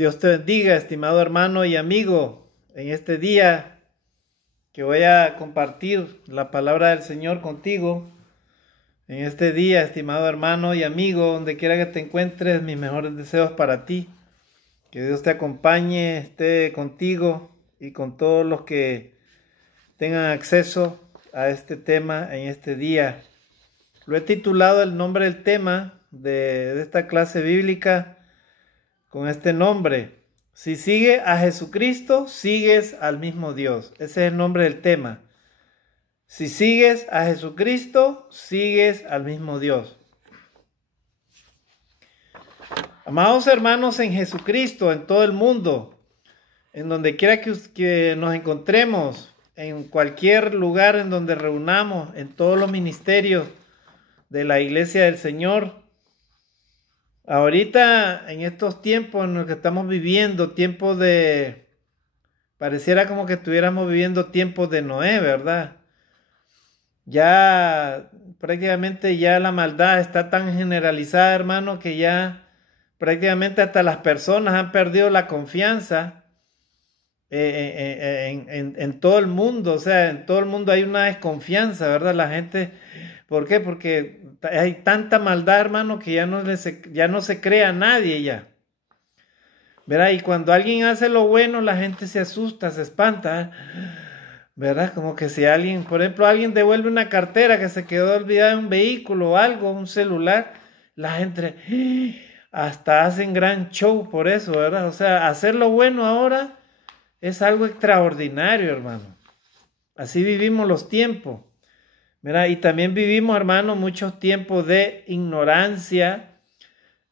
Dios te bendiga, estimado hermano y amigo, en este día que voy a compartir la palabra del Señor contigo. En este día, estimado hermano y amigo, donde quiera que te encuentres, mis mejores deseos para ti. Que Dios te acompañe, esté contigo y con todos los que tengan acceso a este tema en este día. Lo he titulado el nombre del tema de esta clase bíblica con este nombre: si sigues a Jesucristo, sigues al mismo Dios. Ese es el nombre del tema. Si sigues a Jesucristo, sigues al mismo Dios. Amados hermanos en Jesucristo, en todo el mundo, en donde quiera que nos encontremos, en cualquier lugar en donde reunamos, en todos los ministerios de la Iglesia del Señor, ahorita en estos tiempos en los que estamos viviendo, pareciera como que estuviéramos viviendo tiempos de Noé, ¿verdad? Ya prácticamente ya la maldad está tan generalizada, hermano, que ya prácticamente hasta las personas han perdido la confianza en todo el mundo. O sea, en todo el mundo hay una desconfianza, ¿verdad? La gente, ¿por qué? Porque hay tanta maldad, hermano, que ya no se cree a nadie ya. ¿Verdad? Y cuando alguien hace lo bueno, la gente se asusta, se espanta, ¿verdad? Como que si alguien, por ejemplo, alguien devuelve una cartera que se quedó olvidada en un vehículo o algo, un celular, la gente hasta hacen gran show por eso, ¿verdad? O sea, hacer lo bueno ahora es algo extraordinario, hermano. Así vivimos los tiempos, ¿verdad? Y también vivimos, hermano, muchos tiempos de ignorancia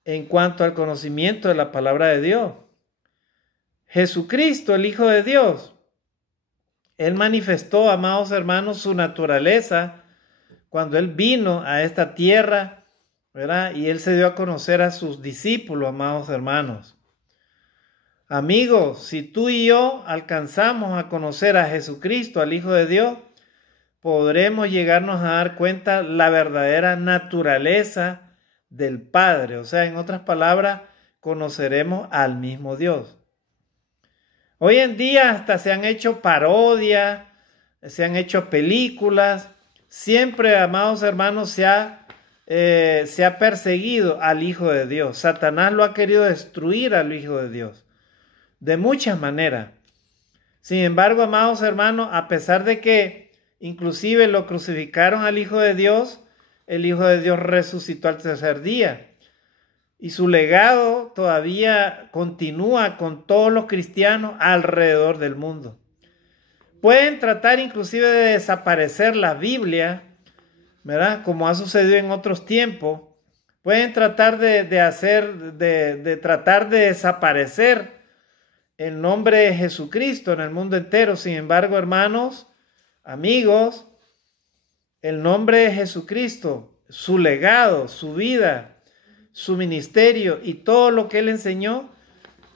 en cuanto al conocimiento de la palabra de Dios. Jesucristo, el Hijo de Dios, Él manifestó, amados hermanos, su naturaleza cuando Él vino a esta tierra, ¿verdad? Y Él se dio a conocer a sus discípulos, amados hermanos. Amigos, si tú y yo alcanzamos a conocer a Jesucristo, al Hijo de Dios, podremos llegarnos a dar cuenta la verdadera naturaleza del Padre. O sea, en otras palabras, conoceremos al mismo Dios. Hoy en día hasta se han hecho parodias, se han hecho películas. Siempre, amados hermanos, se ha perseguido al Hijo de Dios. Satanás lo ha querido destruir al Hijo de Dios de muchas maneras. Sin embargo, amados hermanos, a pesar de que inclusive lo crucificaron al Hijo de Dios, el Hijo de Dios resucitó al tercer día. Y su legado todavía continúa con todos los cristianos alrededor del mundo. Pueden tratar inclusive de desaparecer la Biblia, ¿verdad? Como ha sucedido en otros tiempos. Pueden tratar de tratar de desaparecer el nombre de Jesucristo en el mundo entero. Sin embargo, hermanos, amigos, el nombre de Jesucristo, su legado, su vida, su ministerio y todo lo que Él enseñó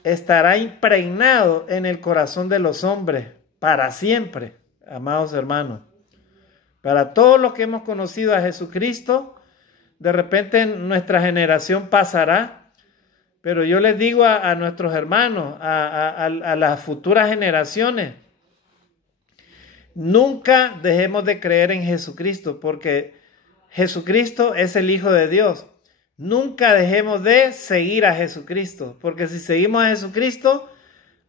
estará impregnado en el corazón de los hombres para siempre, amados hermanos. Para todos los que hemos conocido a Jesucristo, de repente nuestra generación pasará, pero yo les digo a nuestros hermanos, a las futuras generaciones, nunca dejemos de creer en Jesucristo, porque Jesucristo es el Hijo de Dios. Nunca dejemos de seguir a Jesucristo, porque si seguimos a Jesucristo,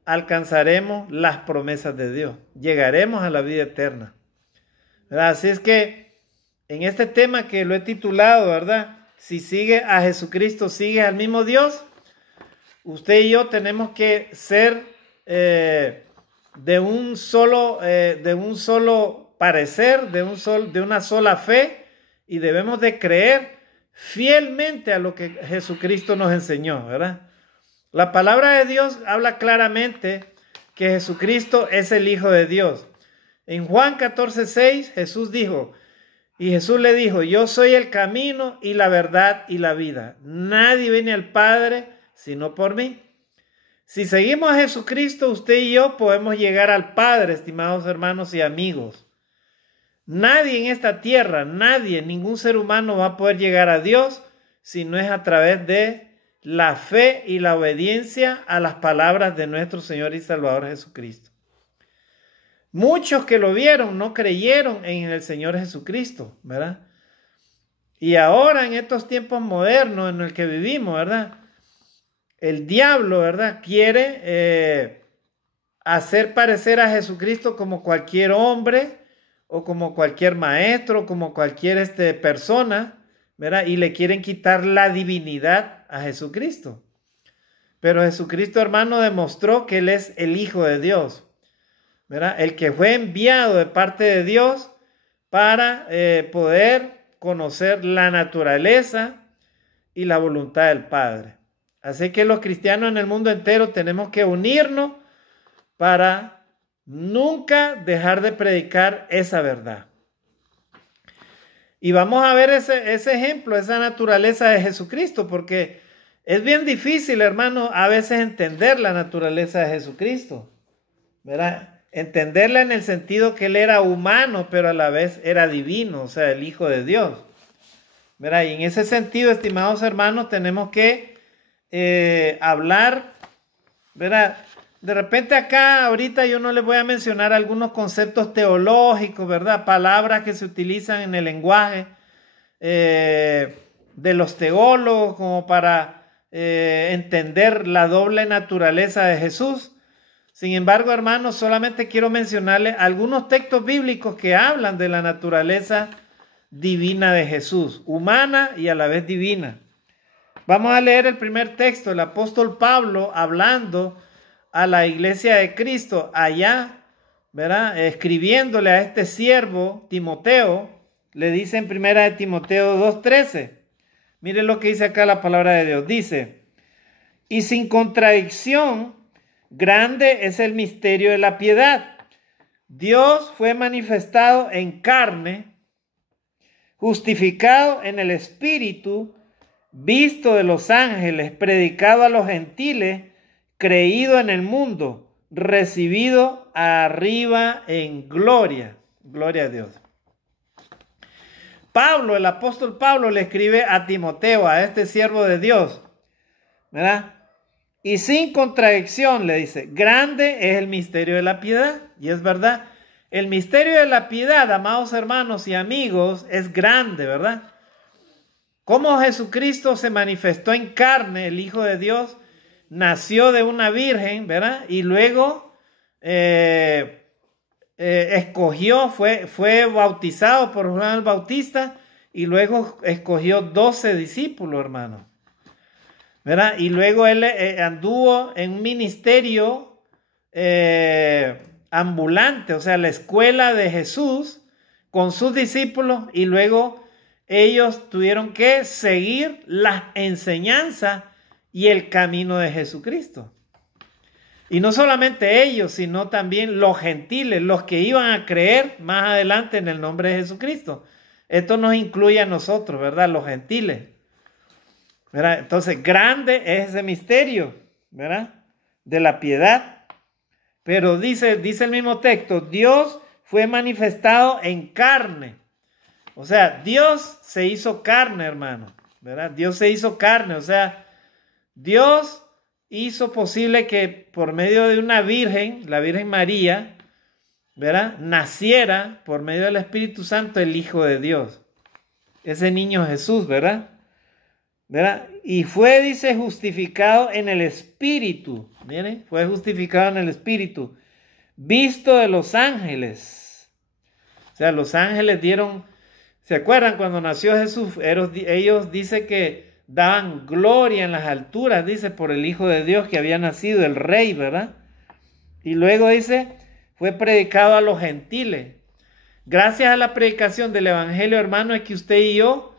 alcanzaremos las promesas de Dios. Llegaremos a la vida eterna, ¿verdad? Así es que en este tema que lo he titulado, ¿verdad? Si sigue a Jesucristo, sigue al mismo Dios. Usted y yo tenemos que ser de un solo parecer, de una sola fe, y debemos de creer fielmente a lo que Jesucristo nos enseñó, ¿verdad? La palabra de Dios habla claramente que Jesucristo es el Hijo de Dios. En Juan 14:6, Jesús le dijo, yo soy el camino y la verdad y la vida. Nadie viene al Padre sino por mí. Si seguimos a Jesucristo, usted y yo podemos llegar al Padre, estimados hermanos y amigos. Nadie en esta tierra, ningún ser humano va a poder llegar a Dios si no es a través de la fe y la obediencia a las palabras de nuestro Señor y Salvador Jesucristo. Muchos que lo vieron no creyeron en el Señor Jesucristo, ¿verdad? Y ahora en estos tiempos modernos en el que vivimos, ¿verdad? El diablo, ¿verdad? Quiere hacer parecer a Jesucristo como cualquier hombre o como cualquier maestro, como cualquier persona, ¿verdad? Y le quieren quitar la divinidad a Jesucristo. Pero Jesucristo, hermano, demostró que Él es el Hijo de Dios, ¿verdad? El que fue enviado de parte de Dios para poder conocer la naturaleza y la voluntad del Padre. Así que los cristianos en el mundo entero tenemos que unirnos para nunca dejar de predicar esa verdad. Y vamos a ver ese ejemplo, esa naturaleza de Jesucristo, porque es bien difícil, hermano, a veces entender la naturaleza de Jesucristo, ¿verdad? Entenderla en el sentido que Él era humano, pero a la vez era divino, o sea, el Hijo de Dios, ¿verdad? Y en ese sentido, estimados hermanos, tenemos que hablar, ¿verdad? De repente acá, ahorita yo no les voy a mencionar algunos conceptos teológicos, ¿verdad? Palabras que se utilizan en el lenguaje de los teólogos como para entender la doble naturaleza de Jesús. Sin embargo, hermanos, solamente quiero mencionarles algunos textos bíblicos que hablan de la naturaleza divina de Jesús, humana y a la vez divina. Vamos a leer el primer texto, el apóstol Pablo hablando a la iglesia de Cristo allá, ¿verdad? Escribiéndole a este siervo Timoteo, le dice en 1 Timoteo 2:13. Miren lo que dice acá la palabra de Dios. Dice, y sin contradicción, grande es el misterio de la piedad. Dios fue manifestado en carne, justificado en el Espíritu, visto de los ángeles, predicado a los gentiles, creído en el mundo, recibido arriba en gloria. Gloria a Dios. Pablo, el apóstol Pablo, le escribe a Timoteo, a este siervo de Dios, ¿verdad? Y sin contradicción le dice, grande es el misterio de la piedad. Y es verdad, el misterio de la piedad, amados hermanos y amigos, es grande, ¿verdad? Cómo Jesucristo se manifestó en carne, el Hijo de Dios, nació de una virgen, ¿verdad? Y luego escogió, fue bautizado por Juan el Bautista y luego escogió 12 discípulos, hermano, ¿verdad? Y luego él anduvo en un ministerio ambulante, o sea, la escuela de Jesús con sus discípulos, y luego ellos tuvieron que seguir las enseñanzas y el camino de Jesucristo. Y no solamente ellos, sino también los gentiles, los que iban a creer más adelante en el nombre de Jesucristo. Esto nos incluye a nosotros, ¿verdad? Los gentiles, ¿verdad? Entonces, grande es ese misterio, ¿verdad? De la piedad. Pero dice el mismo texto, Dios fue manifestado en carne. O sea, Dios se hizo carne, hermano, ¿verdad? Dios se hizo carne, o sea, Dios hizo posible que por medio de una virgen, la Virgen María, ¿verdad? Naciera por medio del Espíritu Santo el Hijo de Dios. Ese niño Jesús, ¿verdad? ¿Verdad? Y fue, dice, justificado en el Espíritu. Miren, fue justificado en el Espíritu, visto de los ángeles. O sea, los ángeles dieron, ¿se acuerdan cuando nació Jesús? Ellos dicen que daban gloria en las alturas, dice, por el Hijo de Dios que había nacido, el Rey, ¿verdad? Y luego dice, fue predicado a los gentiles. Gracias a la predicación del Evangelio, hermano, es que usted y yo,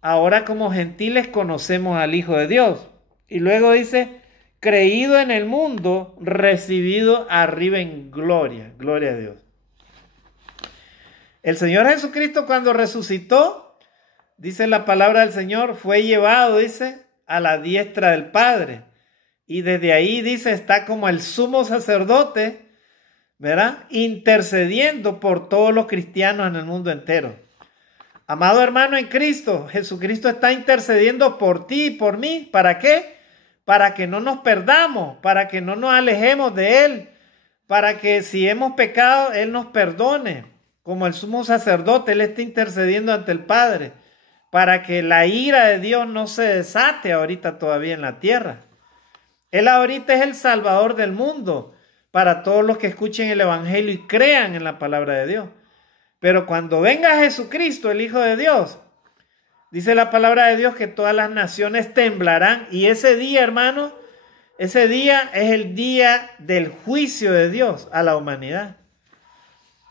ahora como gentiles, conocemos al Hijo de Dios. Y luego dice, creído en el mundo, recibido arriba en gloria. Gloria a Dios. El Señor Jesucristo, cuando resucitó, dice la palabra del Señor, fue llevado, dice, a la diestra del Padre. Y desde ahí, dice, está como el sumo sacerdote, ¿verdad? Intercediendo por todos los cristianos en el mundo entero. Amado hermano en Cristo, Jesucristo está intercediendo por ti y por mí. ¿Para qué? para que no nos perdamos, para que no nos alejemos de Él, para que si hemos pecado, Él nos perdone. Como el sumo sacerdote, Él está intercediendo ante el Padre, para que la ira de Dios no se desate ahorita todavía en la tierra. Él ahorita es el Salvador del mundo, para todos los que escuchen el Evangelio y crean en la palabra de Dios. Pero cuando venga Jesucristo, el Hijo de Dios, dice la palabra de Dios que todas las naciones temblarán. Y ese día, hermano, ese día es el día del juicio de Dios a la humanidad.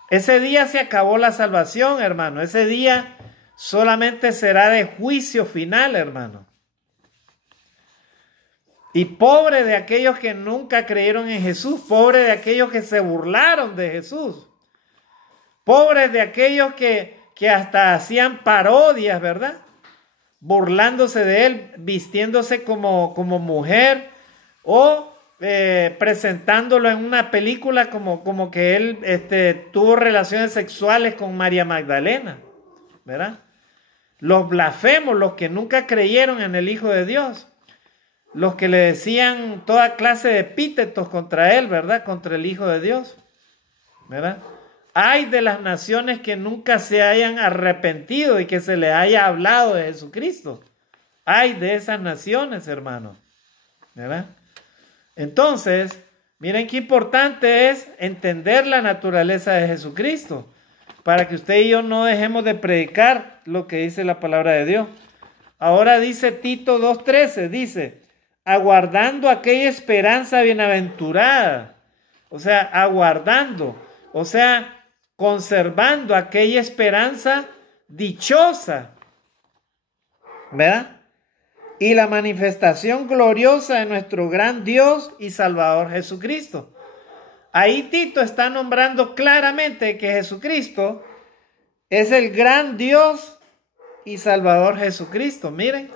Ese día se acabó la salvación, hermano. Ese día solamente será de juicio final, hermano. Y pobre de aquellos que nunca creyeron en Jesús, pobre de aquellos que se burlaron de Jesús, pobre de aquellos que hasta hacían parodias, ¿verdad? Burlándose de Él, vistiéndose como mujer o presentándolo en una película como que Él tuvo relaciones sexuales con María Magdalena, ¿verdad? Los blasfemos, los que nunca creyeron en el Hijo de Dios, los que le decían toda clase de epítetos contra Él, ¿verdad? Contra el Hijo de Dios, ¿verdad? Ay de las naciones que nunca se hayan arrepentido y que se les haya hablado de Jesucristo. Ay de esas naciones, hermano, ¿verdad? Entonces, miren qué importante es entender la naturaleza de Jesucristo, para que usted y yo no dejemos de predicar lo que dice la palabra de Dios. Ahora dice Tito 2:13, dice, aguardando aquella esperanza bienaventurada, o sea, aguardando, o sea, conservando aquella esperanza dichosa, ¿verdad? Y la manifestación gloriosa de nuestro gran Dios y Salvador Jesucristo. Ahí Tito está nombrando claramente que Jesucristo es el gran Dios y Salvador Jesucristo. Miren,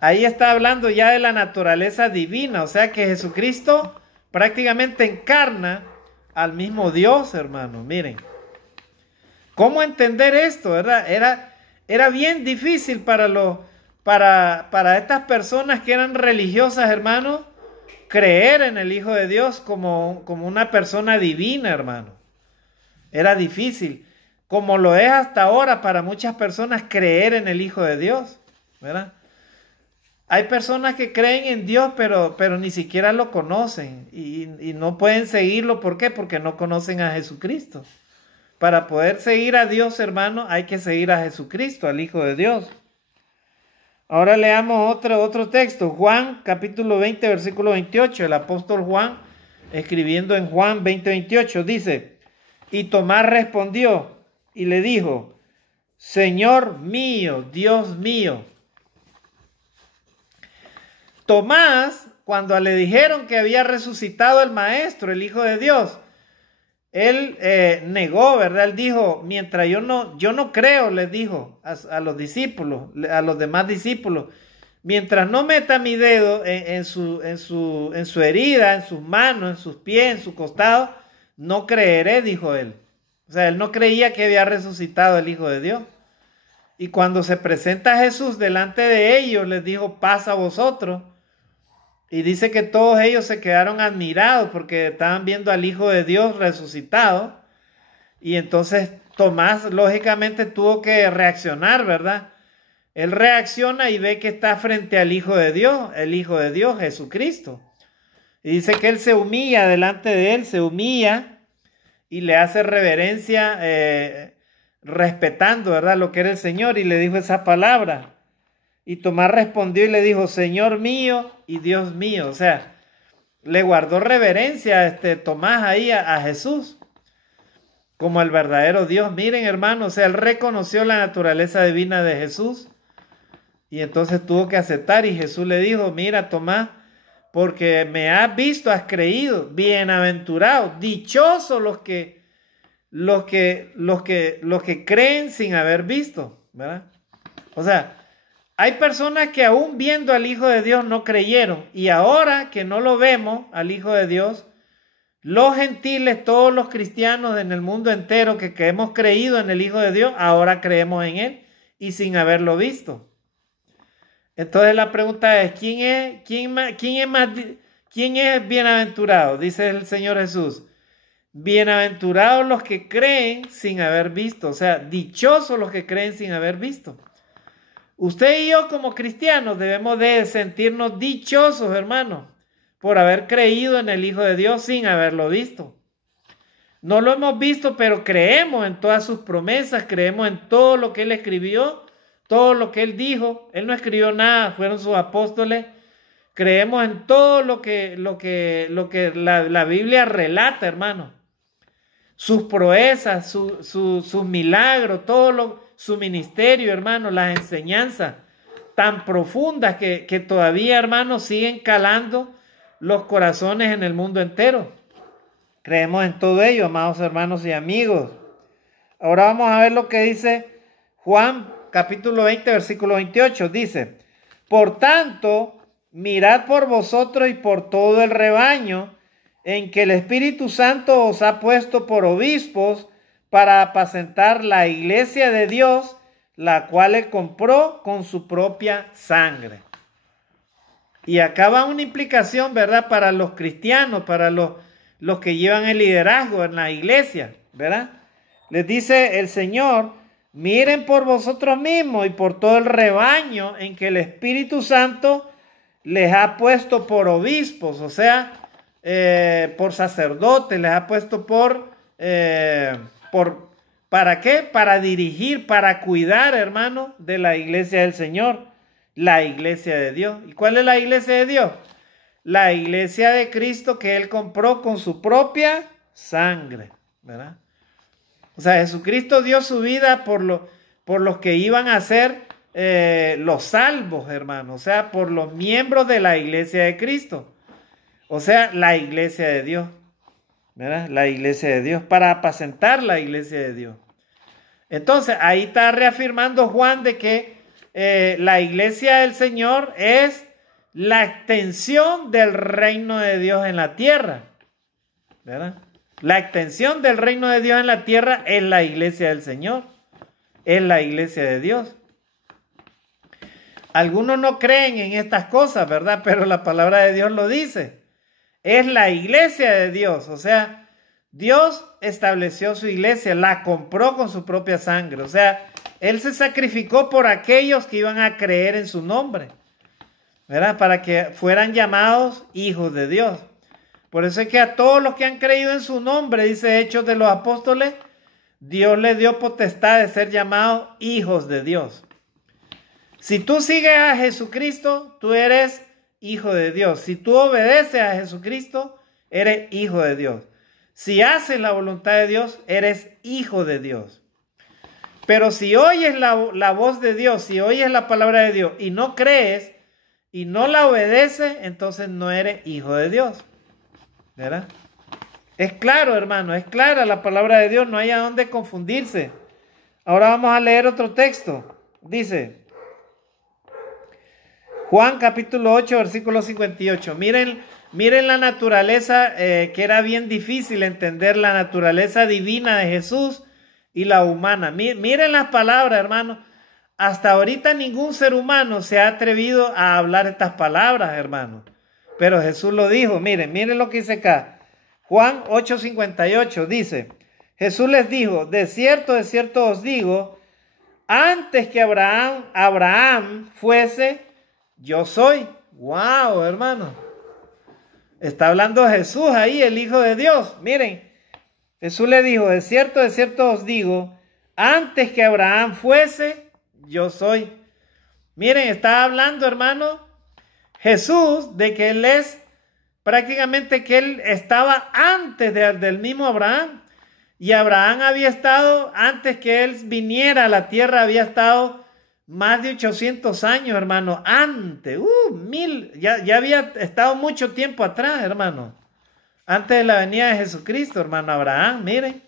ahí está hablando ya de la naturaleza divina, o sea que Jesucristo prácticamente encarna al mismo Dios, hermano. Miren, ¿cómo entender esto, verdad? Era bien difícil para estas personas que eran religiosas, hermano, creer en el Hijo de Dios como una persona divina, hermano. Era difícil, como lo es hasta ahora para muchas personas creer en el Hijo de Dios, ¿verdad? Hay personas que creen en Dios, pero ni siquiera lo conocen y no pueden seguirlo. ¿Por qué? Porque no conocen a Jesucristo. Para poder seguir a Dios, hermano, hay que seguir a Jesucristo, al Hijo de Dios. Ahora leamos otro texto, Juan capítulo 20, versículo 28. El apóstol Juan, escribiendo en Juan 20, 28, dice, y Tomás respondió y le dijo, Señor mío, Dios mío. Tomás, cuando le dijeron que había resucitado el Maestro, el Hijo de Dios, él negó, ¿verdad? Él dijo, mientras yo no creo, les dijo a los discípulos, a los demás discípulos, mientras no meta mi dedo en su herida, en sus manos, en sus pies, en su costado, no creeré, dijo él. O sea, él no creía que había resucitado el Hijo de Dios. Y cuando se presenta Jesús delante de ellos, les dijo, paz a vosotros. Y dice que todos ellos se quedaron admirados porque estaban viendo al Hijo de Dios resucitado. Y entonces Tomás lógicamente tuvo que reaccionar, ¿verdad? Él reacciona y ve que está frente al Hijo de Dios, el Hijo de Dios, Jesucristo. Y dice que él se humilla delante de él, se humilla y le hace reverencia, respetando, ¿verdad?, lo que era el Señor, y le dijo esa palabra. Y Tomás respondió y le dijo, Señor mío y Dios mío. O sea, le guardó reverencia Tomás ahí a Jesús como el verdadero Dios. Miren, hermano, o sea, él reconoció la naturaleza divina de Jesús y entonces tuvo que aceptar. Y Jesús le dijo, mira, Tomás, porque me has visto, has creído. Bienaventurado, dichosos los que creen sin haber visto, ¿verdad? O sea, hay personas que aún viendo al Hijo de Dios no creyeron, y ahora que no lo vemos al Hijo de Dios, los gentiles, todos los cristianos en el mundo entero que hemos creído en el Hijo de Dios, ahora creemos en Él y sin haberlo visto. Entonces la pregunta es, ¿quién es bienaventurado? Dice el Señor Jesús. Bienaventurados los que creen sin haber visto, o sea, dichosos los que creen sin haber visto. Usted y yo como cristianos debemos de sentirnos dichosos, hermanos, por haber creído en el Hijo de Dios sin haberlo visto. No lo hemos visto, pero creemos en todas sus promesas, creemos en todo lo que Él escribió, todo lo que Él dijo. Él no escribió nada, fueron sus apóstoles. Creemos en todo lo que la Biblia relata, hermano. Sus proezas, sus milagros, su ministerio, hermano, las enseñanzas tan profundas que todavía, hermanos, siguen calando los corazones en el mundo entero. Creemos en todo ello, amados hermanos y amigos. Ahora vamos a ver lo que dice Juan, capítulo 20, versículo 28. Dice, por tanto, mirad por vosotros y por todo el rebaño, en que el Espíritu Santo os ha puesto por obispos para apacentar la iglesia de Dios, la cual Él compró con su propia sangre. Y acá va una implicación, ¿verdad? Para los cristianos, para los que llevan el liderazgo en la iglesia, ¿verdad? Les dice el Señor, miren por vosotros mismos y por todo el rebaño en que el Espíritu Santo les ha puesto por obispos, o sea, por sacerdotes, les ha puesto ¿para qué? Para dirigir, para cuidar, hermano, de la iglesia del Señor, la iglesia de Dios. ¿Y cuál es la iglesia de Dios? La iglesia de Cristo que Él compró con su propia sangre, ¿verdad? O sea, Jesucristo dio su vida por los que iban a ser los salvos, hermano. O sea, por los miembros de la iglesia de Cristo. O sea, la iglesia de Dios, ¿verdad? La iglesia de Dios, para apacentar la iglesia de Dios. Entonces, ahí está reafirmando Juan de que la iglesia del Señor es la extensión del reino de Dios en la tierra, ¿verdad? La extensión del reino de Dios en la tierra es la iglesia del Señor, es la iglesia de Dios. Algunos no creen en estas cosas, ¿verdad? Pero la palabra de Dios lo dice. Es la iglesia de Dios, o sea, Dios estableció su iglesia, la compró con su propia sangre, o sea, Él se sacrificó por aquellos que iban a creer en su nombre, ¿verdad? Para que fueran llamados hijos de Dios. Por eso es que a todos los que han creído en su nombre, dice Hechos de los Apóstoles, Dios les dio potestad de ser llamados hijos de Dios. Si tú sigues a Jesucristo, tú eres hijo de Dios. Si tú obedeces a Jesucristo, eres hijo de Dios. Si haces la voluntad de Dios, eres hijo de Dios. Pero si oyes la voz de Dios, si oyes la palabra de Dios y no crees y no la obedeces, entonces no eres hijo de Dios, ¿verdad? Es claro, hermano, es clara la palabra de Dios, no hay a dónde confundirse. Ahora vamos a leer otro texto. Dice Juan capítulo 8, versículo 58. Miren la naturaleza, que era bien difícil entender la naturaleza divina de Jesús y la humana. Miren las palabras, hermano. Hasta ahorita ningún ser humano se ha atrevido a hablar estas palabras, hermano. Pero Jesús lo dijo. Miren lo que dice acá. Juan 8, 58 dice, Jesús les dijo, de cierto os digo, antes que Abraham fuese, yo soy. Wow, hermano. Está hablando Jesús ahí, el Hijo de Dios. Miren, Jesús le dijo, de cierto os digo, antes que Abraham fuese, yo soy. Miren, está hablando, hermano, Jesús de que Él es prácticamente que Él estaba antes del mismo Abraham. Y Abraham había estado, antes que Él viniera a la tierra, había estado más de 800 años, hermano, antes, ya había estado mucho tiempo atrás, hermano, antes de la venida de Jesucristo, hermano, Abraham, miren.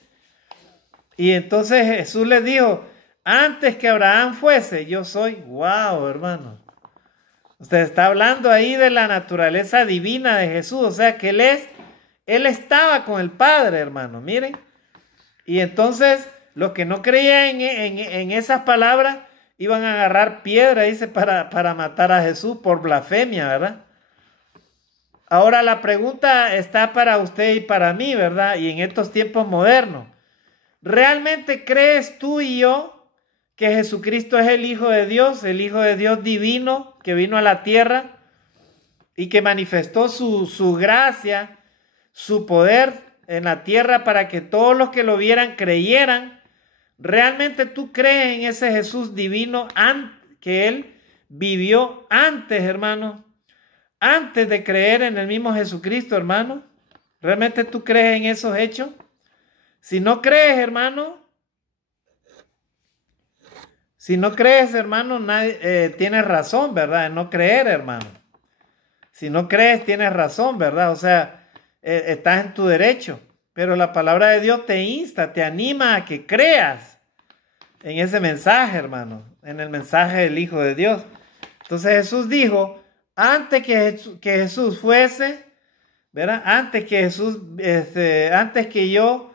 Y entonces Jesús le dijo, antes que Abraham fuese, yo soy. Wow, hermano. Usted está hablando ahí de la naturaleza divina de Jesús, o sea que Él estaba con el Padre, hermano, miren. Y entonces, los que no creían en esas palabras, iban a agarrar piedra, dice, para matar a Jesús por blasfemia, ¿verdad? Ahora la pregunta está para usted y para mí, ¿verdad? Y en estos tiempos modernos. ¿Realmente crees tú y yo que Jesucristo es el Hijo de Dios divino, que vino a la tierra y que manifestó su gracia, su poder en la tierra para que todos los que lo vieran creyeran? ¿Realmente tú crees en ese Jesús divino que Él vivió antes, hermano? Antes de creer en el mismo Jesucristo, hermano. ¿Realmente tú crees en esos hechos? Si no crees, hermano, tienes razón, ¿verdad? En no creer, hermano. Si no crees, tienes razón, ¿verdad? O sea, estás en tu derecho. Pero la palabra de Dios te insta, te anima a que creas en ese mensaje, hermano. En el mensaje del Hijo de Dios. Entonces Jesús dijo, antes que Jesús fuese, ¿verdad? Antes que yo...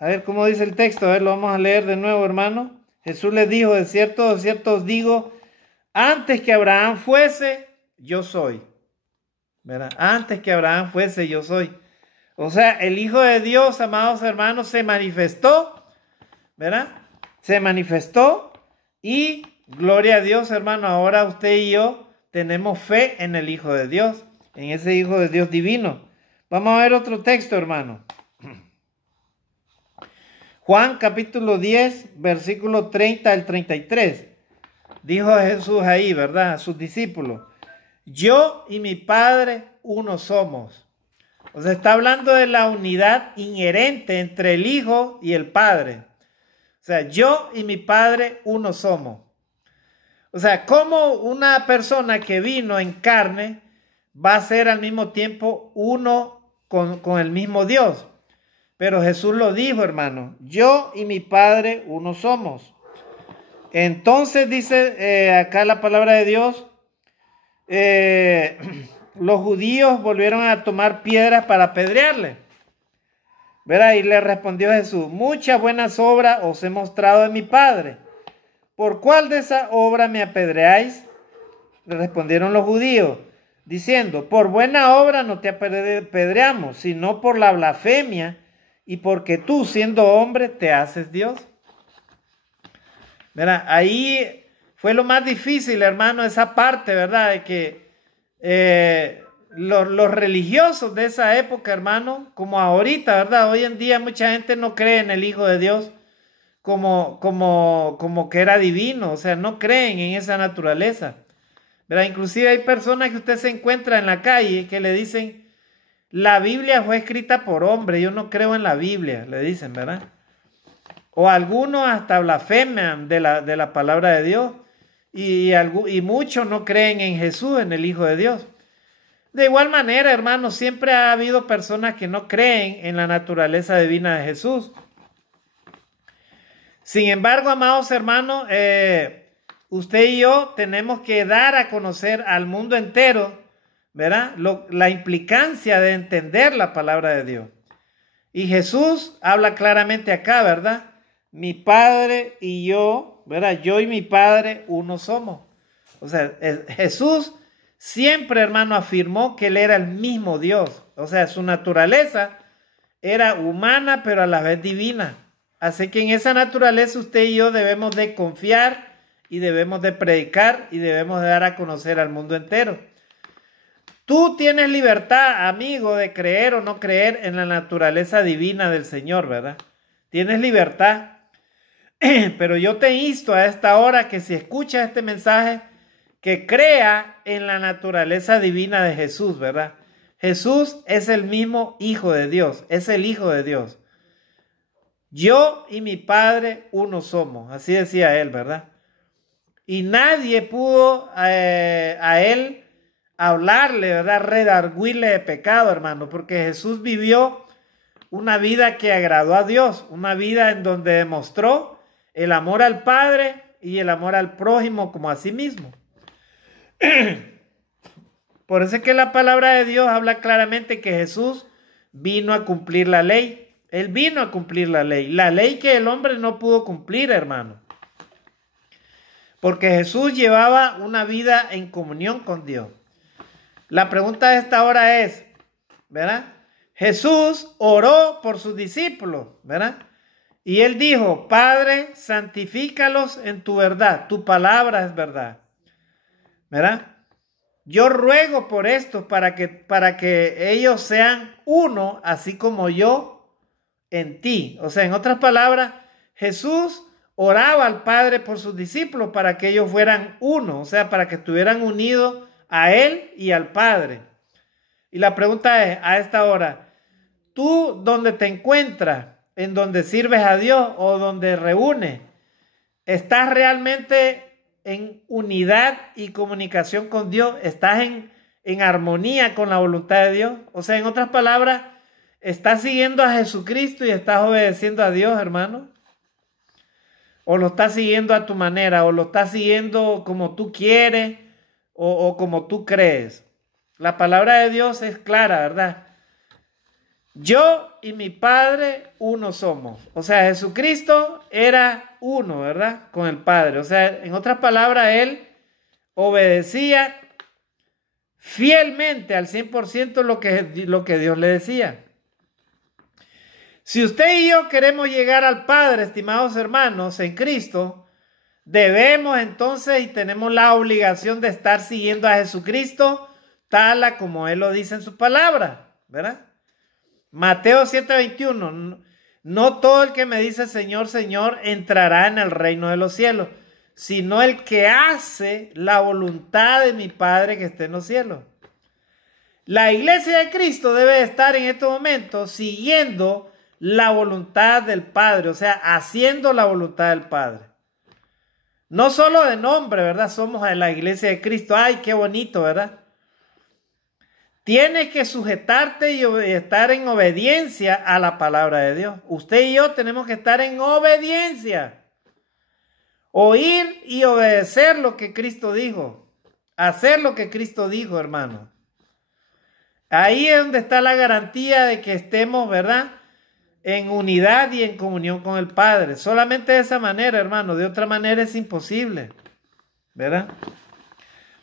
A ver, ¿cómo dice el texto? A ver, lo vamos a leer de nuevo, hermano. Jesús les dijo, de cierto os digo, antes que Abraham fuese, yo soy. ¿Verdad? Antes que Abraham fuese, yo soy. O sea, el Hijo de Dios, amados hermanos, se manifestó, ¿verdad? Se manifestó y, gloria a Dios, hermano, ahora usted y yo tenemos fe en el Hijo de Dios, en ese Hijo de Dios divino. Vamos a ver otro texto, hermano. Juan capítulo 10, versículo 30 al 33. Dijo Jesús ahí, ¿verdad? A sus discípulos. Yo y mi Padre uno somos. O sea, está hablando de la unidad inherente entre el Hijo y el Padre. O sea, yo y mi Padre uno somos. O sea, ¿cómo una persona que vino en carne va a ser al mismo tiempo uno con el mismo Dios? Pero Jesús lo dijo, hermano, yo y mi Padre uno somos. Entonces dice acá la palabra de Dios, los judíos volvieron a tomar piedras para apedrearle. ¿Verdad? Y le respondió Jesús, muchas buenas obras os he mostrado de mi Padre. ¿Por cuál de esas obras me apedreáis? Le respondieron los judíos, diciendo, por buena obra no te apedreamos, sino por la blasfemia, y porque tú, siendo hombre, te haces Dios. ¿Verdad? Ahí fue lo más difícil, hermano, esa parte, ¿verdad? De que los religiosos de esa época, hermano, como ahorita, ¿verdad? Hoy en día mucha gente no cree en el Hijo de Dios como que era divino, o sea, no creen en esa naturaleza. ¿Verdad? Inclusive hay personas que usted se encuentra en la calle que le dicen, la Biblia fue escrita por hombre, yo no creo en la Biblia, le dicen, ¿verdad? O algunos hasta blasfeman de la palabra de Dios y muchos no creen en Jesús, en el Hijo de Dios. De igual manera, hermanos, siempre ha habido personas que no creen en la naturaleza divina de Jesús. Sin embargo, amados hermanos, usted y yo tenemos que dar a conocer al mundo entero, ¿verdad? La implicancia de entender la palabra de Dios. Y Jesús habla claramente acá, ¿verdad? Mi Padre y yo, ¿verdad? Yo y mi Padre uno somos. O sea, Jesús siempre, hermano, afirmó que Él era el mismo Dios. O sea, su naturaleza era humana, pero a la vez divina. Así que en esa naturaleza usted y yo debemos de confiar y debemos de predicar y debemos de dar a conocer al mundo entero. Tú tienes libertad, amigo, de creer o no creer en la naturaleza divina del Señor, ¿verdad? Tienes libertad. Pero yo te insto a esta hora que si escuchas este mensaje, que crea en la naturaleza divina de Jesús, ¿verdad? Jesús es el mismo Hijo de Dios, es el Hijo de Dios. Yo y mi Padre uno somos, así decía él, ¿verdad? Y nadie pudo a él hablarle, ¿verdad? Redarguirle de pecado, hermano, porque Jesús vivió una vida que agradó a Dios, una vida en donde demostró el amor al Padre y el amor al prójimo como a sí mismo. Por eso es que la palabra de Dios habla claramente que Jesús vino a cumplir la ley. Él vino a cumplir la ley que el hombre no pudo cumplir, hermano. porque Jesús llevaba una vida en comunión con Dios. La pregunta de esta hora es, ¿verdad? Jesús oró por sus discípulos, ¿verdad? Y él dijo, Padre, santifícalos en tu verdad, tu palabra es verdad, ¿verdad? Yo ruego por esto para que ellos sean uno, así como yo en ti. O sea, en otras palabras, Jesús oraba al Padre por sus discípulos para que ellos fueran uno, o sea, para que estuvieran unidos a Él y al Padre. Y la pregunta es, a esta hora, ¿tú dónde te encuentras? ¿En donde sirves a Dios o donde reúnes? ¿Estás realmente en unidad y comunicación con Dios? ¿Estás en armonía con la voluntad de Dios? O sea, en otras palabras, ¿estás siguiendo a Jesucristo y estás obedeciendo a Dios, hermano? ¿O lo estás siguiendo a tu manera? ¿O lo estás siguiendo como tú quieres o como tú crees? La palabra de Dios es clara, ¿verdad? Yo y mi Padre uno somos. O sea, Jesucristo era uno, ¿verdad? Con el Padre. O sea, en otras palabras, Él obedecía fielmente al 100% lo que Dios le decía. Si usted y yo queremos llegar al Padre, estimados hermanos, en Cristo, debemos entonces y tenemos la obligación de estar siguiendo a Jesucristo tal como Él lo dice en su palabra, ¿verdad? Mateo 7:21, no todo el que me dice Señor, Señor entrará en el reino de los cielos, sino el que hace la voluntad de mi Padre que esté en los cielos. La iglesia de Cristo debe estar en estos momentos siguiendo la voluntad del Padre, o sea, haciendo la voluntad del Padre. No solo de nombre, ¿verdad? Somos de la iglesia de Cristo. Ay, qué bonito, ¿verdad? Tienes que sujetarte y estar en obediencia a la palabra de Dios. Usted y yo tenemos que estar en obediencia. Oír y obedecer lo que Cristo dijo. Hacer lo que Cristo dijo, hermano. Ahí es donde está la garantía de que estemos, ¿verdad?, en unidad y en comunión con el Padre. Solamente de esa manera, hermano. De otra manera es imposible, ¿verdad?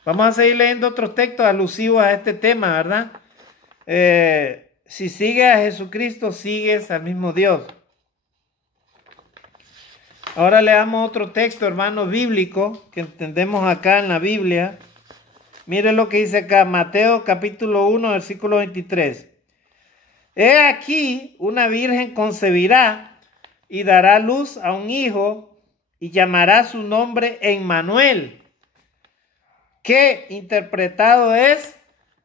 Vamos a seguir leyendo otros textos alusivos a este tema, ¿verdad? Si sigues a Jesucristo, sigues al mismo Dios. Ahora leamos otro texto, hermano, bíblico, que entendemos acá en la Biblia. Mire lo que dice acá, Mateo capítulo 1, versículo 23. He aquí, una virgen concebirá y dará luz a un hijo y llamará su nombre Emmanuel, que interpretado es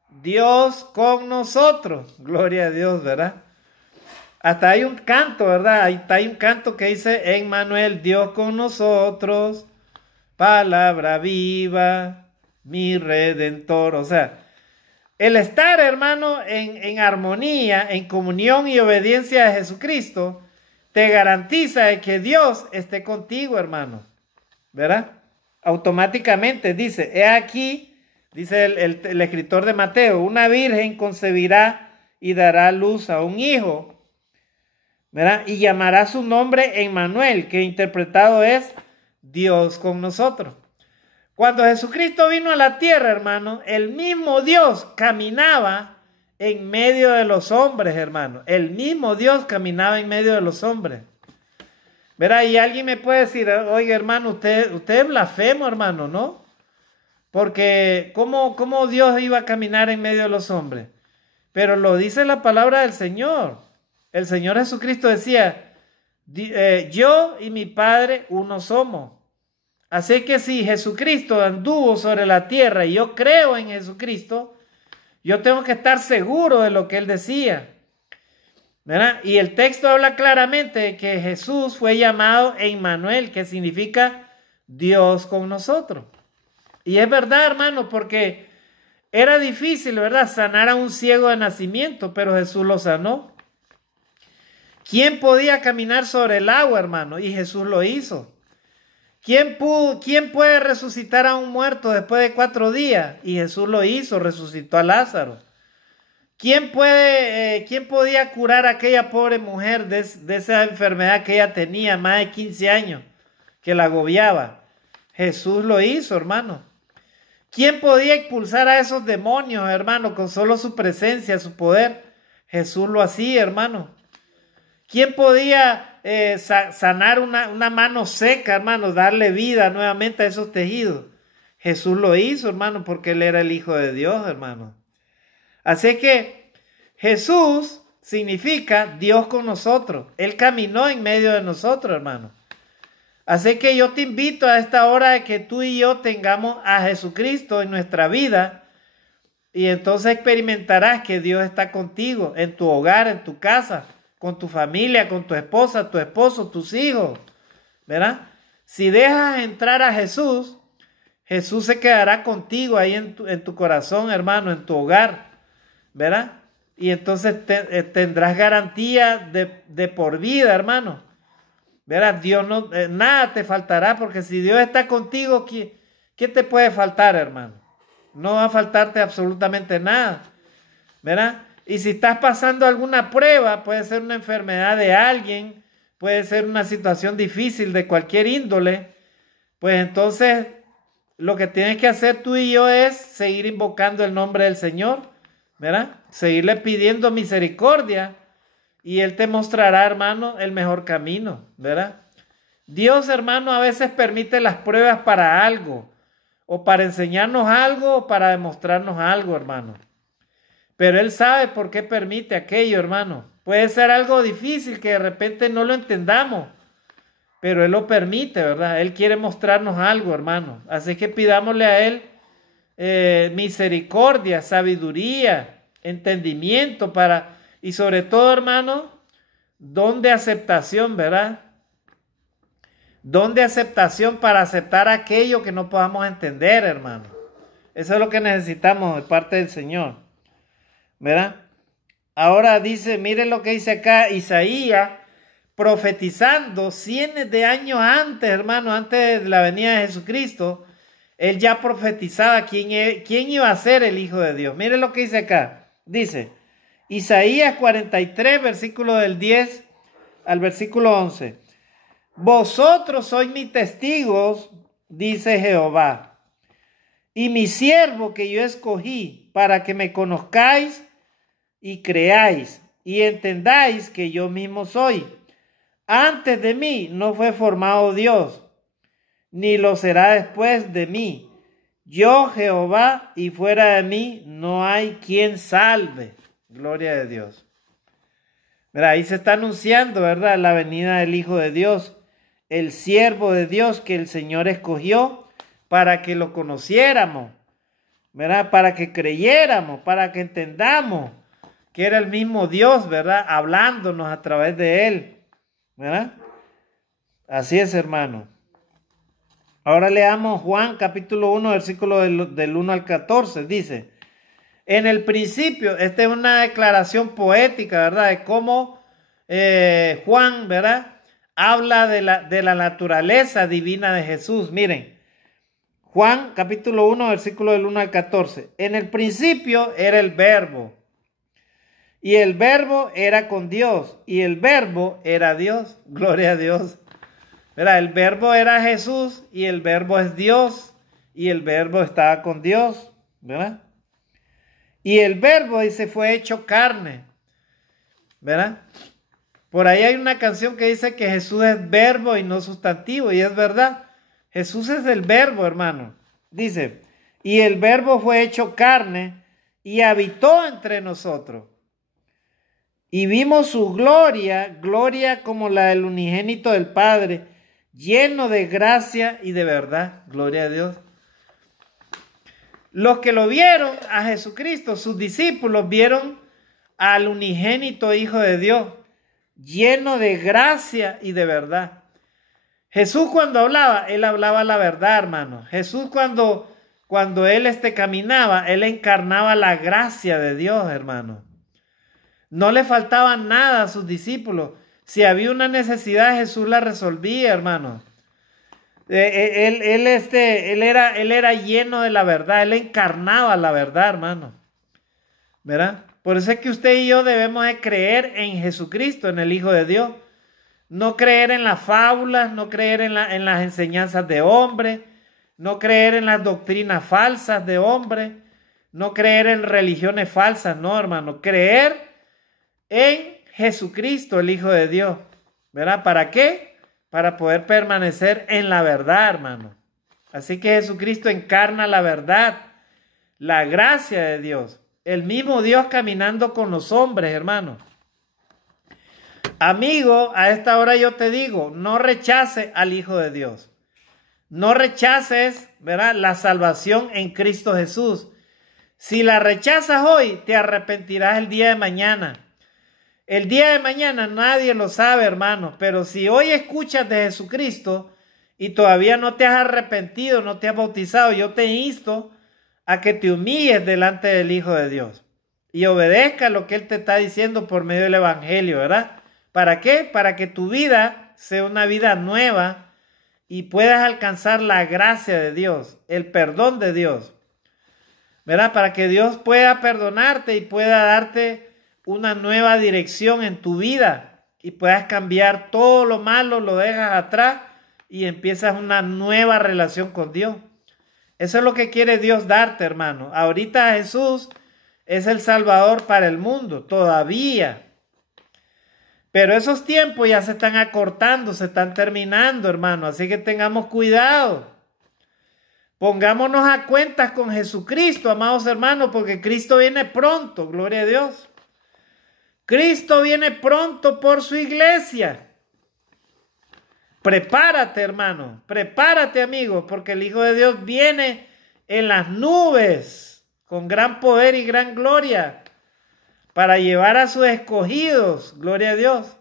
Dios con nosotros. Gloria a Dios, ¿verdad? Hasta hay un canto, ¿verdad? Hay un canto que dice Emmanuel, Dios con nosotros, palabra viva, mi redentor. O sea, el estar, hermano, en armonía, en comunión y obediencia a Jesucristo, te garantiza de que Dios esté contigo, hermano, ¿verdad? Automáticamente dice, he aquí, dice el escritor de Mateo, una virgen concebirá y dará luz a un hijo, ¿verdad? Y llamará su nombre Emmanuel, que interpretado es Dios con nosotros. Cuando Jesucristo vino a la tierra, hermano, el mismo Dios caminaba en medio de los hombres, hermano. El mismo Dios caminaba en medio de los hombres. ¿Verdad? Y alguien me puede decir, oiga, hermano, usted es blasfemo, hermano, ¿no? Porque ¿cómo Dios iba a caminar en medio de los hombres? Pero lo dice la palabra del Señor. El Señor Jesucristo decía, yo y mi Padre uno somos. Así que si Jesucristo anduvo sobre la tierra y yo creo en Jesucristo, yo tengo que estar seguro de lo que Él decía, ¿verdad? Y el texto habla claramente de que Jesús fue llamado Emmanuel, que significa Dios con nosotros. Y es verdad, hermano, porque era difícil, ¿verdad?, sanar a un ciego de nacimiento, pero Jesús lo sanó. ¿Quién podía caminar sobre el agua, hermano? Y Jesús lo hizo. ¿Quién puede resucitar a un muerto después de 4 días? Y Jesús lo hizo, resucitó a Lázaro. ¿Quién podía curar a aquella pobre mujer de esa enfermedad que ella tenía más de 15 años, que la agobiaba? Jesús lo hizo, hermano. ¿Quién podía expulsar a esos demonios, hermano, con solo su presencia, su poder? Jesús lo hacía, hermano. ¿Quién podía sanar una mano seca, hermano, darle vida nuevamente a esos tejidos? Jesús lo hizo, hermano, porque Él era el Hijo de Dios, hermano. Así que Jesús significa Dios con nosotros. Él caminó en medio de nosotros, hermano. Así que yo te invito a esta hora de que tú y yo tengamos a Jesucristo en nuestra vida, y entonces experimentarás que Dios está contigo en tu hogar, en tu casa, con tu familia, con tu esposa, tu esposo, tus hijos, ¿verdad? Si dejas entrar a Jesús, Jesús se quedará contigo ahí en tu corazón, hermano, en tu hogar, ¿verdad? Y entonces tendrás garantía de por vida, hermano. ¿Verdad? Dios no, nada te faltará, porque si Dios está contigo, ¿qué te puede faltar, hermano? No va a faltarte absolutamente nada, ¿verdad? Y si estás pasando alguna prueba, puede ser una enfermedad de alguien, puede ser una situación difícil de cualquier índole, pues entonces lo que tienes que hacer tú y yo es seguir invocando el nombre del Señor, ¿verdad? Seguirle pidiendo misericordia, y Él te mostrará, hermano, el mejor camino, ¿verdad? Dios, hermano, a veces permite las pruebas para algo, o para enseñarnos algo, o para demostrarnos algo, hermano. Pero Él sabe por qué permite aquello, hermano. Puede ser algo difícil que de repente no lo entendamos, pero Él lo permite, ¿verdad? Él quiere mostrarnos algo, hermano. Así que pidámosle a Él misericordia, sabiduría, entendimiento y sobre todo, hermano, don de aceptación, ¿verdad? Don de aceptación para aceptar aquello que no podamos entender, hermano. Eso es lo que necesitamos de parte del Señor, ¿verdad? Ahora dice, miren lo que dice acá Isaías, profetizando cientos de años antes, hermano, antes de la venida de Jesucristo. Él ya profetizaba quién iba a ser el Hijo de Dios. Miren lo que dice acá. Dice, Isaías 43, versículo del 10 al versículo 11. Vosotros sois mis testigos, dice Jehová, y mi siervo que yo escogí, para que me conozcáis y creáis, y entendáis que yo mismo soy. Antes de mí no fue formado Dios, ni lo será después de mí. Yo, Jehová, y fuera de mí no hay quien salve. Gloria a Dios. Mira, ahí se está anunciando, ¿verdad?, la venida del Hijo de Dios, el siervo de Dios que el Señor escogió para que lo conociéramos, ¿verdad?, para que creyéramos, para que entendamos que era el mismo Dios, ¿verdad?, hablándonos a través de Él, ¿verdad? Así es, hermano. Ahora leamos Juan capítulo 1, versículo del 1 al 14. Dice, en el principio, esta es una declaración poética, ¿verdad?, de cómo Juan, ¿verdad?, habla de la naturaleza divina de Jesús. Miren, Juan capítulo 1, versículo del 1 al 14. En el principio era el Verbo, y el Verbo era con Dios, y el Verbo era Dios. Gloria a Dios. ¿Verdad? El Verbo era Jesús, y el Verbo es Dios, y el Verbo estaba con Dios, ¿verdad? Y el Verbo, dice, fue hecho carne, ¿verdad? Por ahí hay una canción que dice que Jesús es verbo y no sustantivo, y es verdad. Jesús es el Verbo, hermano. Dice, y el Verbo fue hecho carne y habitó entre nosotros. Y vimos su gloria, gloria como la del unigénito del Padre, lleno de gracia y de verdad. Gloria a Dios. Los que lo vieron a Jesucristo, sus discípulos, vieron al unigénito Hijo de Dios, lleno de gracia y de verdad. Jesús cuando hablaba, Él hablaba la verdad, hermano. Jesús cuando Él caminaba, Él encarnaba la gracia de Dios, hermano. No le faltaba nada a sus discípulos. Si había una necesidad, Jesús la resolvía, hermano. Él era lleno de la verdad. Él encarnaba la verdad, hermano. ¿Verdad? Por eso es que usted y yo debemos de creer en Jesucristo, en el Hijo de Dios. No creer en las fábulas, no creer en las enseñanzas de hombres, no creer en las doctrinas falsas de hombres, no creer en religiones falsas, no, hermano, creer en Jesucristo, el Hijo de Dios, ¿verdad? ¿Para qué? Para poder permanecer en la verdad, hermano. Así que Jesucristo encarna la verdad, la gracia de Dios, el mismo Dios caminando con los hombres, hermano. Amigo, a esta hora yo te digo, no rechaces al Hijo de Dios. No rechaces, ¿verdad?, la salvación en Cristo Jesús. Si la rechazas hoy, te arrepentirás el día de mañana. El día de mañana nadie lo sabe, hermano, pero si hoy escuchas de Jesucristo y todavía no te has arrepentido, no te has bautizado, yo te insto a que te humilles delante del Hijo de Dios y obedezca lo que Él te está diciendo por medio del Evangelio, ¿verdad? ¿Para qué? Para que tu vida sea una vida nueva y puedas alcanzar la gracia de Dios, el perdón de Dios, ¿verdad? Para que Dios pueda perdonarte y pueda darte una nueva dirección en tu vida y puedas cambiar todo lo malo, lo dejas atrás y empiezas una nueva relación con Dios. Eso es lo que quiere Dios darte, hermano. Ahorita Jesús es el Salvador para el mundo, todavía. Pero esos tiempos ya se están acortando, se están terminando, hermano. Así que tengamos cuidado. Pongámonos a cuentas con Jesucristo, amados hermanos, porque Cristo viene pronto, gloria a Dios. Cristo viene pronto por su iglesia. Prepárate, hermano, prepárate, amigo, porque el Hijo de Dios viene en las nubes con gran poder y gran gloria para llevar a sus escogidos, gloria a Dios.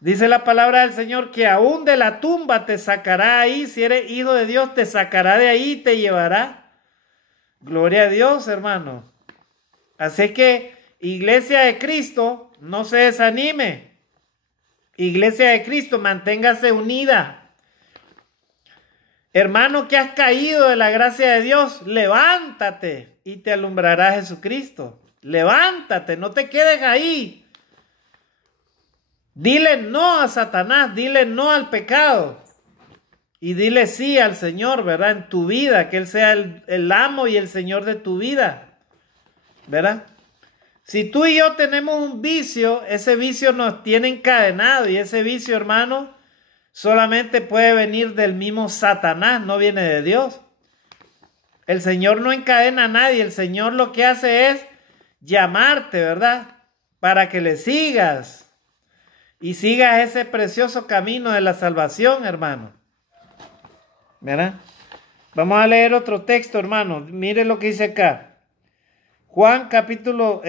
Dice la palabra del Señor que aún de la tumba te sacará ahí, si eres hijo de Dios, te sacará de ahí y te llevará. Gloria a Dios, hermano. Así que, iglesia de Cristo, no se desanime. Iglesia de Cristo, manténgase unida. Hermano que has caído de la gracia de Dios, levántate y te alumbrará Jesucristo. Levántate, no te quedes ahí. Dile no a Satanás, dile no al pecado y dile sí al Señor, ¿verdad? En tu vida, que Él sea el amo y el Señor de tu vida, ¿verdad? Si tú y yo tenemos un vicio, ese vicio nos tiene encadenado y ese vicio, hermano, solamente puede venir del mismo Satanás, no viene de Dios. El Señor no encadena a nadie, el Señor lo que hace es llamarte, ¿verdad? Para que le sigas. Y sigas ese precioso camino de la salvación, hermano. ¿Verdad? Vamos a leer otro texto, hermano. Mire lo que dice acá. Juan capítulo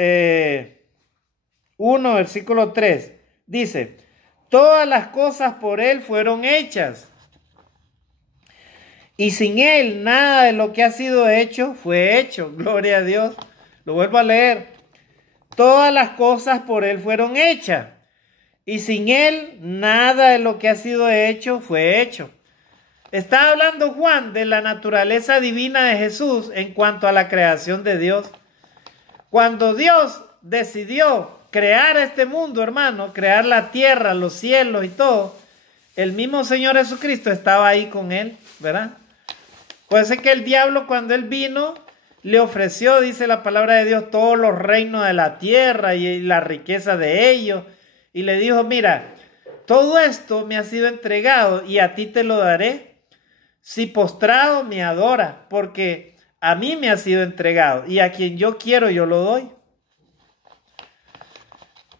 1, versículo 3. Dice, todas las cosas por Él fueron hechas. Y sin Él nada de lo que ha sido hecho fue hecho. Gloria a Dios. Lo vuelvo a leer. Todas las cosas por Él fueron hechas. Y sin Él, nada de lo que ha sido hecho fue hecho. Está hablando Juan de la naturaleza divina de Jesús en cuanto a la creación de Dios. Cuando Dios decidió crear este mundo, hermano, crear la tierra, los cielos y todo, el mismo Señor Jesucristo estaba ahí con Él, ¿verdad? Puede ser que el diablo cuando Él vino, le ofreció, dice la palabra de Dios, todos los reinos de la tierra y la riqueza de ellos. Y le dijo, mira, todo esto me ha sido entregado y a ti te lo daré si postrado me adora, porque a mí me ha sido entregado y a quien yo quiero yo lo doy.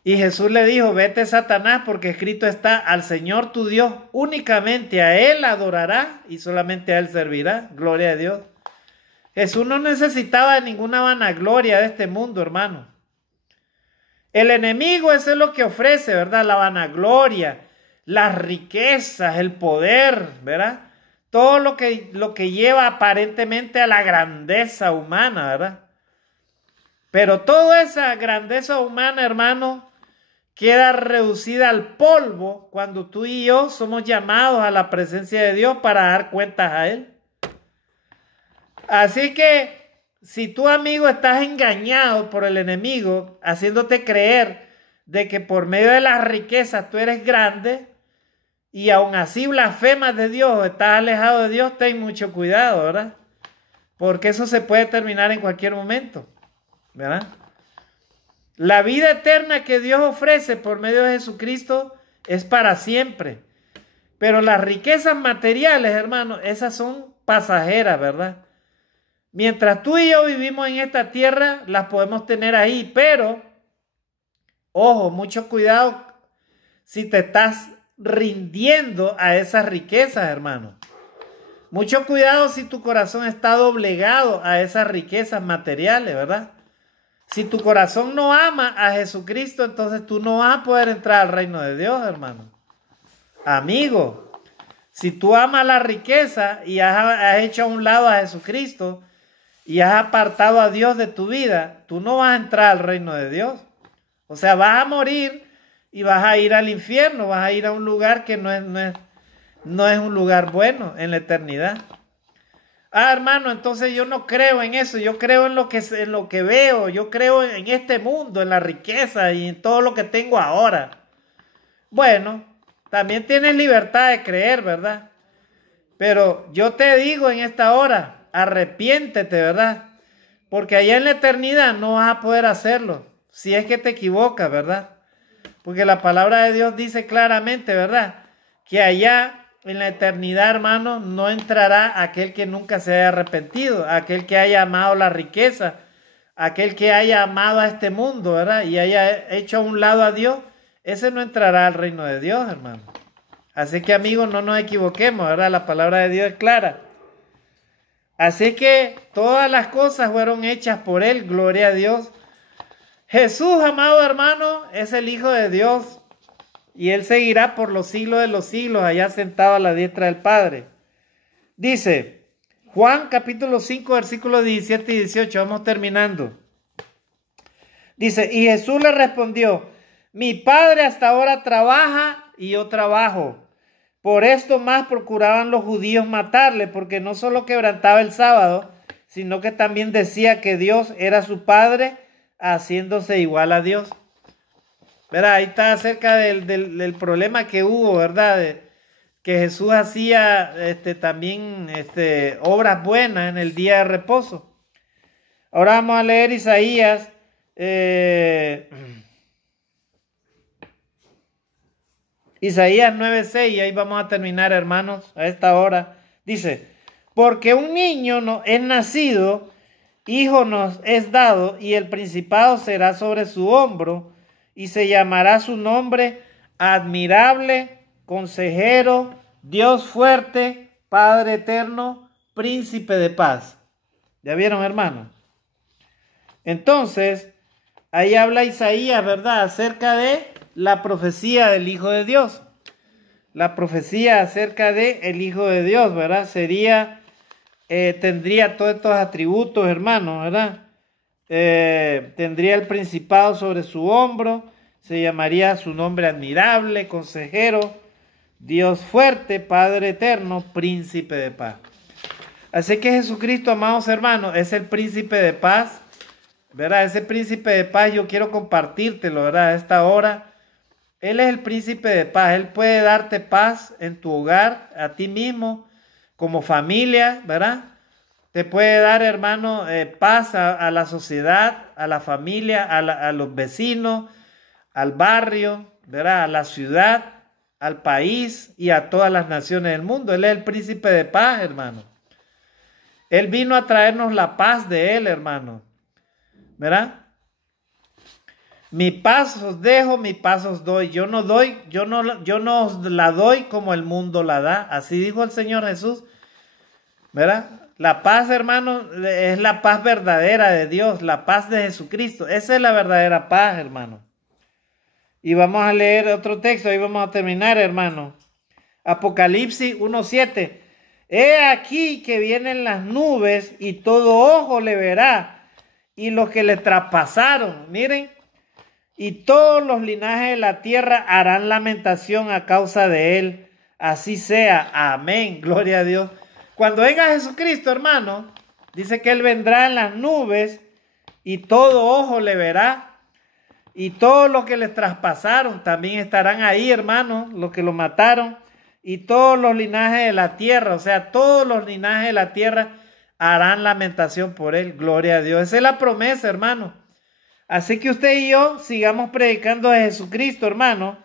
Y Jesús le dijo, vete Satanás, porque escrito está, al Señor tu Dios únicamente a Él adorará y solamente a Él servirá. Gloria a Dios. Jesús no necesitaba de ninguna vanagloria de este mundo, hermano. El enemigo, eso es lo que ofrece, ¿verdad? La vanagloria, las riquezas, el poder, ¿verdad? Todo lo que lleva aparentemente a la grandeza humana, ¿verdad? Pero toda esa grandeza humana, hermano, queda reducida al polvo cuando tú y yo somos llamados a la presencia de Dios para dar cuentas a Él. Así que si tú, amigo, estás engañado por el enemigo, haciéndote creer de que por medio de las riquezas tú eres grande, y aún así blasfemas de Dios o estás alejado de Dios, ten mucho cuidado, ¿verdad? Porque eso se puede terminar en cualquier momento, ¿verdad? La vida eterna que Dios ofrece por medio de Jesucristo es para siempre. Pero las riquezas materiales, hermano, esas son pasajeras, ¿verdad? Mientras tú y yo vivimos en esta tierra, las podemos tener ahí, pero, ojo, mucho cuidado si te estás rindiendo a esas riquezas, hermano. Mucho cuidado si tu corazón está doblegado a esas riquezas materiales, ¿verdad? Si tu corazón no ama a Jesucristo, entonces tú no vas a poder entrar al reino de Dios, hermano. Amigo, si tú amas la riqueza y has hecho a un lado a Jesucristo y has apartado a Dios de tu vida, tú no vas a entrar al reino de Dios. O sea, vas a morir y vas a ir al infierno, vas a ir a un lugar que no es un lugar bueno en la eternidad. Ah, hermano, entonces yo no creo en eso, yo creo en lo que veo, yo creo en este mundo, en la riqueza y en todo lo que tengo ahora. Bueno, también tienes libertad de creer, ¿verdad? Pero yo te digo en esta hora, arrepiéntete, ¿verdad? Porque allá en la eternidad no vas a poder hacerlo, si es que te equivocas, ¿verdad? Porque la palabra de Dios dice claramente, ¿verdad? Que allá en la eternidad, hermano, no entrará aquel que nunca se haya arrepentido, aquel que haya amado la riqueza, aquel que haya amado a este mundo, ¿verdad? Y haya hecho a un lado a Dios, ese no entrará al reino de Dios, hermano. Así que, amigos, no nos equivoquemos, ¿verdad? La palabra de Dios es clara. Así que todas las cosas fueron hechas por Él, gloria a Dios. Jesús, amado hermano, es el Hijo de Dios. Y Él seguirá por los siglos de los siglos, allá sentado a la diestra del Padre. Dice, Juan capítulo 5, versículos 17 y 18, vamos terminando. Dice, y Jesús le respondió, mi Padre hasta ahora trabaja y yo trabajo. Por esto más procuraban los judíos matarle, porque no solo quebrantaba el sábado, sino que también decía que Dios era su Padre, haciéndose igual a Dios. ¿Verdad? Ahí está acerca del problema que hubo, ¿verdad? Que Jesús hacía también obras buenas en el día de reposo. Ahora vamos a leer Isaías. Isaías 9:6, y ahí vamos a terminar, hermanos, a esta hora. Dice, porque un niño no es nacido, hijo nos es dado, y el principado será sobre su hombro, y se llamará su nombre admirable, consejero, Dios fuerte, Padre eterno, príncipe de paz. ¿Ya vieron, hermano? Entonces, ahí habla Isaías, ¿verdad? Acerca de la profecía del Hijo de Dios. La profecía acerca de el Hijo de Dios, ¿verdad? Tendría todos estos atributos, hermano, ¿verdad? Tendría el principado sobre su hombro, se llamaría su nombre admirable, consejero, Dios fuerte, Padre eterno, príncipe de paz. Así que Jesucristo, amados hermanos, es el príncipe de paz, ¿verdad? Ese príncipe de paz yo quiero compartírtelo, ¿verdad? A esta hora, Él es el príncipe de paz, Él puede darte paz en tu hogar, a ti mismo, como familia, ¿verdad? Te puede dar, hermano, paz a la sociedad, a la familia, a los vecinos, al barrio, ¿verdad? A la ciudad, al país y a todas las naciones del mundo. Él es el príncipe de paz, hermano. Él vino a traernos la paz de Él, hermano, ¿verdad? Mi paz os dejo, mi paz os doy. Yo no os la doy como el mundo la da. Así dijo el Señor Jesús, ¿verdad? La paz, hermano, es la paz verdadera de Dios, la paz de Jesucristo. Esa es la verdadera paz, hermano. Y vamos a leer otro texto, ahí vamos a terminar, hermano. Apocalipsis 1:7. He aquí que vienen las nubes y todo ojo le verá, y los que le traspasaron, miren, y todos los linajes de la tierra harán lamentación a causa de él. Así sea. Amén. Gloria a Dios. Cuando venga Jesucristo, hermano, dice que Él vendrá en las nubes y todo ojo le verá. Y todos los que le traspasaron también estarán ahí, hermano, los que lo mataron. y todos los linajes de la tierra, o sea, todos los linajes de la tierra harán lamentación por él. Gloria a Dios. Esa es la promesa, hermano. Así que usted y yo sigamos predicando de Jesucristo, hermano,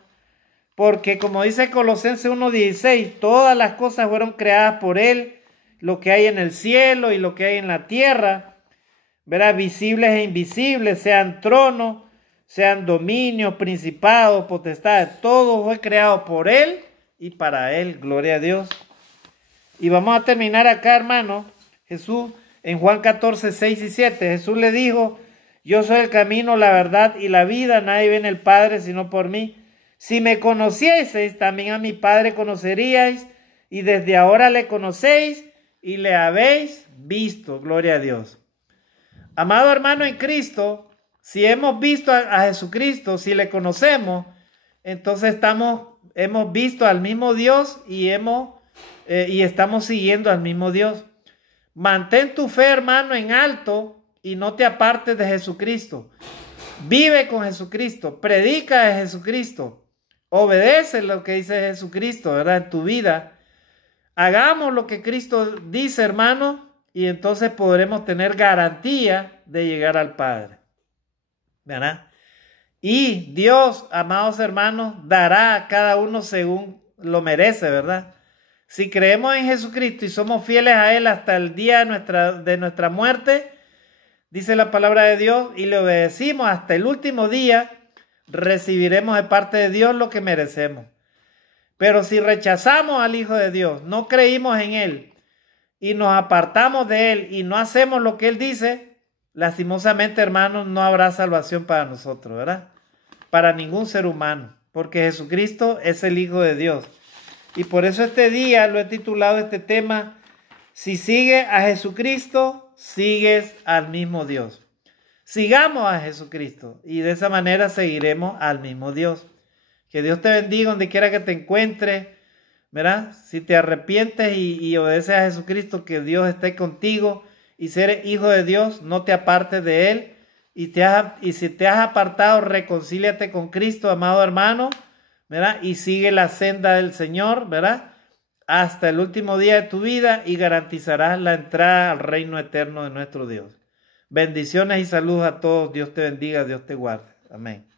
porque como dice Colosenses 1:16, todas las cosas fueron creadas por él, lo que hay en el cielo y lo que hay en la tierra, ¿verdad? Visibles e invisibles, sean tronos, sean dominios, principados, potestades, todo fue creado por él y para él. Gloria a Dios. Y vamos a terminar acá, hermano. Jesús, en Juan 14:6-7, Jesús le dijo: yo soy el camino, la verdad y la vida, nadie viene al Padre sino por mí. Si me conocieseis, también a mi Padre conoceríais, y desde ahora le conocéis y le habéis visto. Gloria a Dios. Amado hermano en Cristo, si hemos visto a Jesucristo, si le conocemos, entonces hemos visto al mismo Dios y estamos siguiendo al mismo Dios. Mantén tu fe, hermano, en alto y no te apartes de Jesucristo. Vive con Jesucristo, predica de Jesucristo, obedece lo que dice Jesucristo, ¿verdad? En tu vida. Hagamos lo que Cristo dice, hermano, y entonces podremos tener garantía de llegar al Padre, ¿verdad? Y Dios, amados hermanos, dará a cada uno según lo merece, ¿verdad? Si creemos en Jesucristo y somos fieles a Él hasta el día de nuestra muerte, dice la palabra de Dios, y le obedecimos hasta el último día, recibiremos de parte de Dios lo que merecemos. Pero si rechazamos al Hijo de Dios, no creímos en Él y nos apartamos de Él y no hacemos lo que Él dice, lastimosamente, hermanos, no habrá salvación para nosotros, ¿verdad? Para ningún ser humano, porque Jesucristo es el Hijo de Dios. Y por eso este día lo he titulado este tema: si sigues a Jesucristo, sigues al mismo Dios. Sigamos a Jesucristo y de esa manera seguiremos al mismo Dios. Que Dios te bendiga donde quiera que te encuentres, ¿verdad? Si te arrepientes y obedeces a Jesucristo, que Dios esté contigo. Y si eres hijo de Dios, no te apartes de Él. Y si te has apartado, reconcíliate con Cristo, amado hermano, ¿verdad? Y sigue la senda del Señor, ¿verdad? Hasta el último día de tu vida y garantizarás la entrada al reino eterno de nuestro Dios. Bendiciones y saludos a todos. Dios te bendiga, Dios te guarde. Amén.